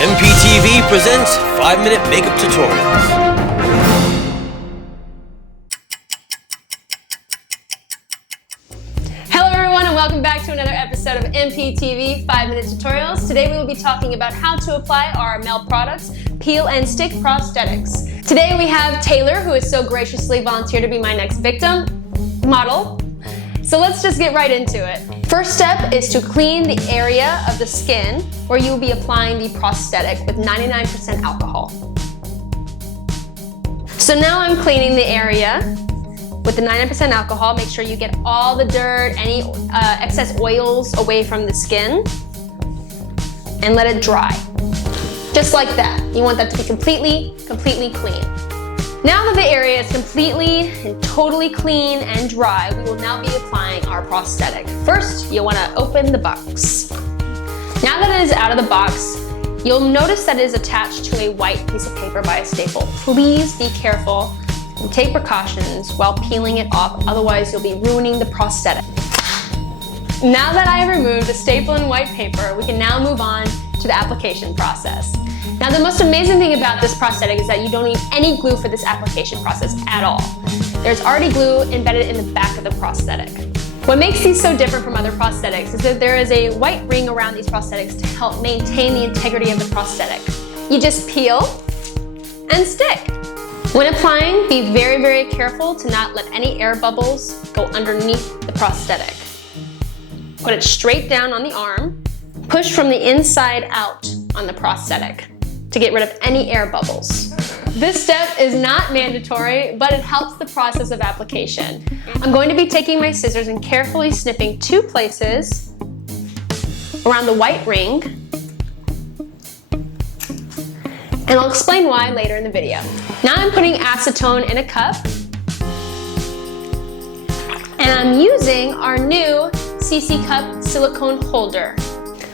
MPTV presents 5-minute makeup tutorials. Hello everyone and welcome back to another episode of MPTV 5-minute tutorials. Today we will be talking about how to apply our Mel products, peel and stick prosthetics. Today we have Taylor, who has so graciously volunteered to be my next victim model. So let's just get right into it. First step is to clean the area of the skin where you will be applying the prosthetic with 99% alcohol. So now I'm cleaning the area with the 99% alcohol. Make sure you get all the dirt, any excess oils away from the skin, and let it dry. Just like that. You want that to be completely clean. Now that the area is completely and totally clean and dry, we will now be applying our prosthetic. First, you'll want to open the box. Now that it is out of the box, you'll notice that it is attached to a white piece of paper by a staple. Please be careful and take precautions while peeling it off, otherwise you'll be ruining the prosthetic. Now that I have removed the staple and white paper, we can now move on to the application process. Now the most amazing thing about this prosthetic is that you don't need any glue for this application process at all. There's already glue embedded in the back of the prosthetic. What makes these so different from other prosthetics is that there is a white ring around these prosthetics to help maintain the integrity of the prosthetic. You just peel and stick. When applying, be very careful to not let any air bubbles go underneath the prosthetic. Put it straight down on the arm. Push from the inside out on the prosthetic to get rid of any air bubbles. This step is not mandatory, but it helps the process of application. I'm going to be taking my scissors and carefully snipping 2 places around the white ring, and I'll explain why later in the video. Now I'm putting acetone in a cup, and I'm using our new CC cup silicone holder.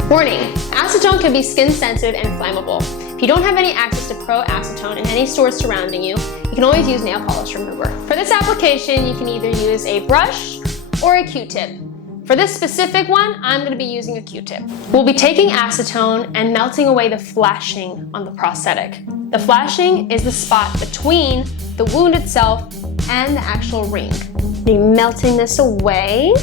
Warning, acetone can be skin sensitive and flammable. If you don't have any access to pro acetone in any stores surrounding you, you can always use nail polish remover. For this application, you can either use a brush or a Q-tip. For this specific one, I'm going to be using a Q-tip. We'll be taking acetone and melting away the flashing on the prosthetic. The flashing is the spot between the wound itself and the actual ring. Be melting this away.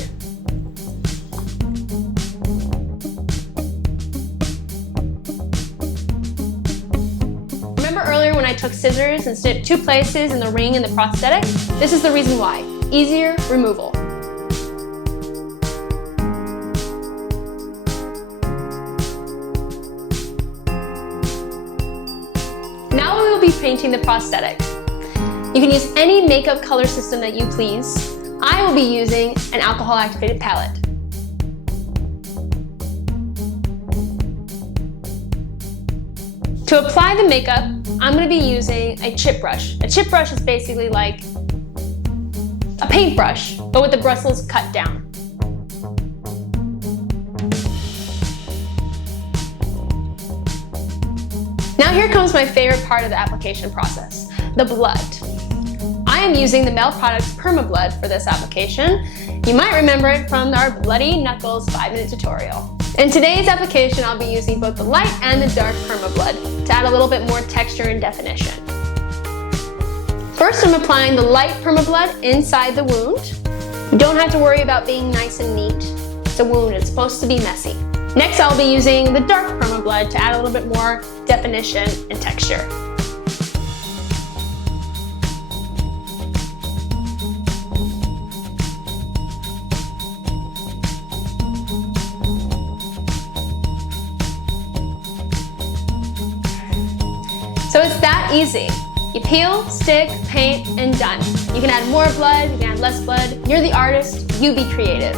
Remember earlier when I took scissors and snipped 2 places in the ring and the prosthetic? This is the reason why. Easier removal. Now we will be painting the prosthetic. You can use any makeup color system that you please. I will be using an alcohol activated palette. To apply the makeup, I'm going to be using a chip brush. A chip brush is basically like a paintbrush, but with the bristles cut down. Now here comes my favorite part of the application process, the blood. I am using the MelPAX Perma Blood for this application. You might remember it from our Bloody Knuckles 5-minute tutorial. In today's application, I'll be using both the light and the dark Perma Blood to add a little bit more texture and definition. First, I'm applying the light Perma Blood inside the wound. You don't have to worry about being nice and neat. It's a wound, it's supposed to be messy. Next, I'll be using the dark Perma Blood to add a little bit more definition and texture. So it's that easy. You peel, stick, paint, and done. You can add more blood, you can add less blood. You're the artist, you be creative.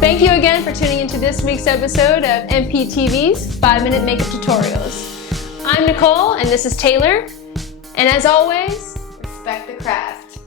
Thank you again for tuning into this week's episode of MPTV's 5-minute makeup tutorials. I'm Nicole and this is Taylor. And as always, respect the craft.